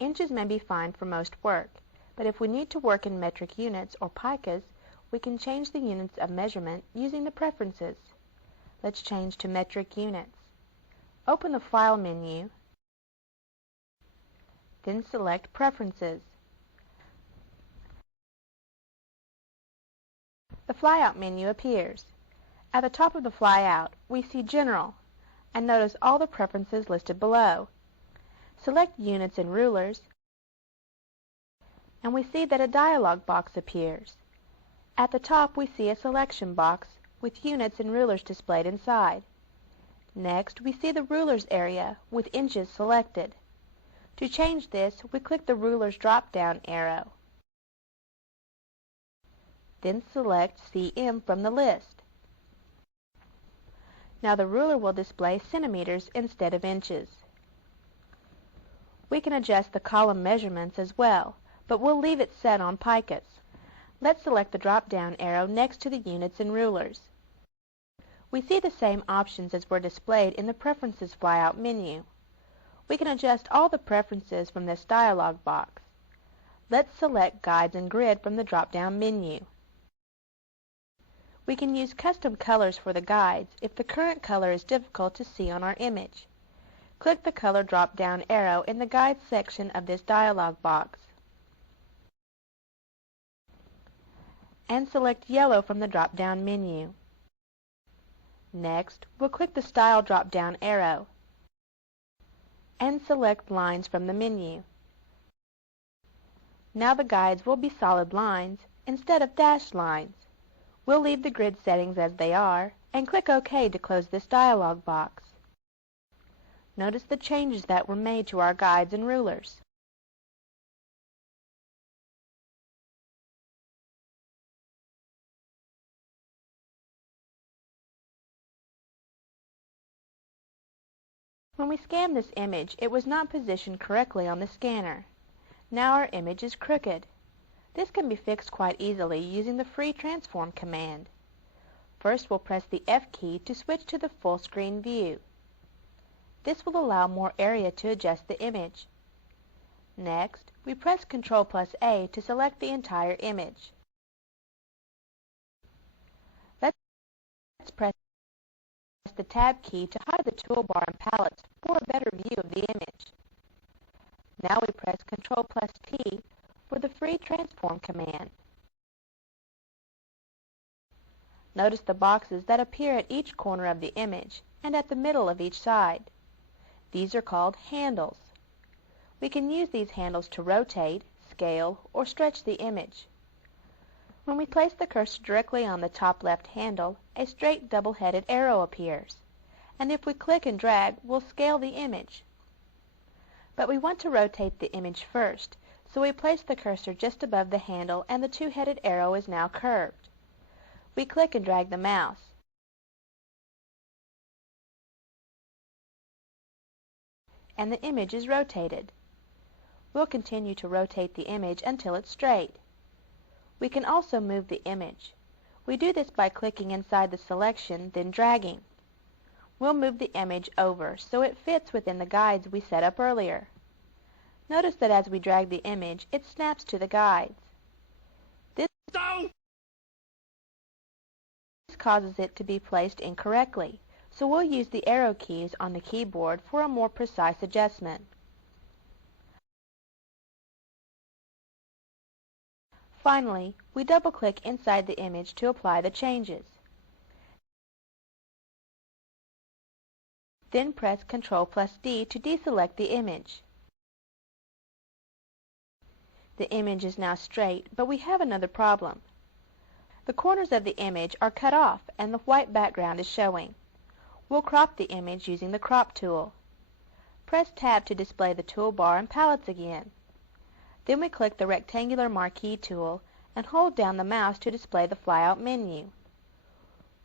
Inches may be fine for most work, but if we need to work in metric units or picas, we can change the units of measurement using the preferences. Let's change to metric units. Open the File menu, then select Preferences. The flyout menu appears. At the top of the flyout, we see General, and notice all the preferences listed below. Select Units and Rulers, and we see that a dialog box appears. At the top, we see a selection box with units and rulers displayed inside. Next, we see the Rulers area with inches selected. To change this, we click the Rulers drop-down arrow. Then select cm from the list. Now the ruler will display centimeters instead of inches. We can adjust the column measurements as well, but we'll leave it set on picas. Let's select the drop-down arrow next to the units and rulers. We see the same options as were displayed in the Preferences flyout menu. We can adjust all the preferences from this dialog box. Let's select Guides and Grid from the drop-down menu. We can use custom colors for the guides if the current color is difficult to see on our image. Click the color drop-down arrow in the Guides section of this dialog box, and select Yellow from the drop-down menu. Next, we'll click the Style drop-down arrow and select Lines from the menu. Now the guides will be solid lines instead of dashed lines. We'll leave the grid settings as they are and click OK to close this dialog box. Notice the changes that were made to our guides and rulers. When we scanned this image, it was not positioned correctly on the scanner. Now our image is crooked. This can be fixed quite easily using the free transform command. First, we'll press the F key to switch to the full screen view. This will allow more area to adjust the image. Next, we press Ctrl+A to select the entire image. Let's press the Tab key to hide the toolbar and palettes for a better view of the image. Now we press Ctrl+T for the free transform command. Notice the boxes that appear at each corner of the image and at the middle of each side. These are called handles. We can use these handles to rotate, scale, or stretch the image. When we place the cursor directly on the top left handle, a straight double-headed arrow appears, and if we click and drag, we'll scale the image. But we want to rotate the image first, so we place the cursor just above the handle and the two-headed arrow is now curved. We click and drag the mouse. And the image is rotated. We'll continue to rotate the image until it's straight. We can also move the image. We do this by clicking inside the selection, then dragging. We'll move the image over so it fits within the guides we set up earlier. Notice that as we drag the image, it snaps to the guides. This causes it to be placed incorrectly, so we'll use the arrow keys on the keyboard for a more precise adjustment. Finally, we double-click inside the image to apply the changes. Then press Ctrl+D to deselect the image. The image is now straight, but we have another problem. The corners of the image are cut off and the white background is showing. We'll crop the image using the Crop tool. Press Tab to display the toolbar and palettes again. Then we click the rectangular marquee tool and hold down the mouse to display the flyout menu.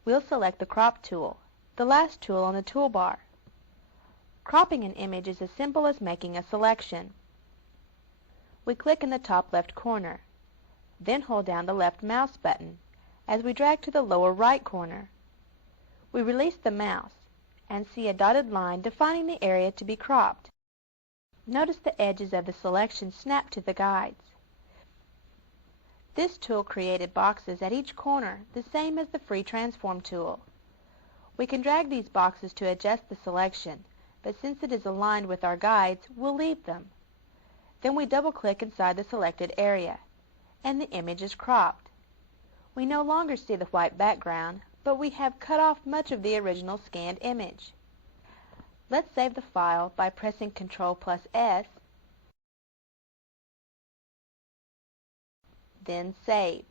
We'll select the Crop tool, the last tool on the toolbar. Cropping an image is as simple as making a selection. We click in the top left corner, then hold down the left mouse button as we drag to the lower right corner. We release the mouse and see a dotted line defining the area to be cropped. Notice the edges of the selection snap to the guides. This tool created boxes at each corner, the same as the free transform tool. We can drag these boxes to adjust the selection, but since it is aligned with our guides, we'll leave them. Then we double-click inside the selected area, and the image is cropped. We no longer see the white background, but we have cut off much of the original scanned image. Let's save the file by pressing Ctrl+S, then Save.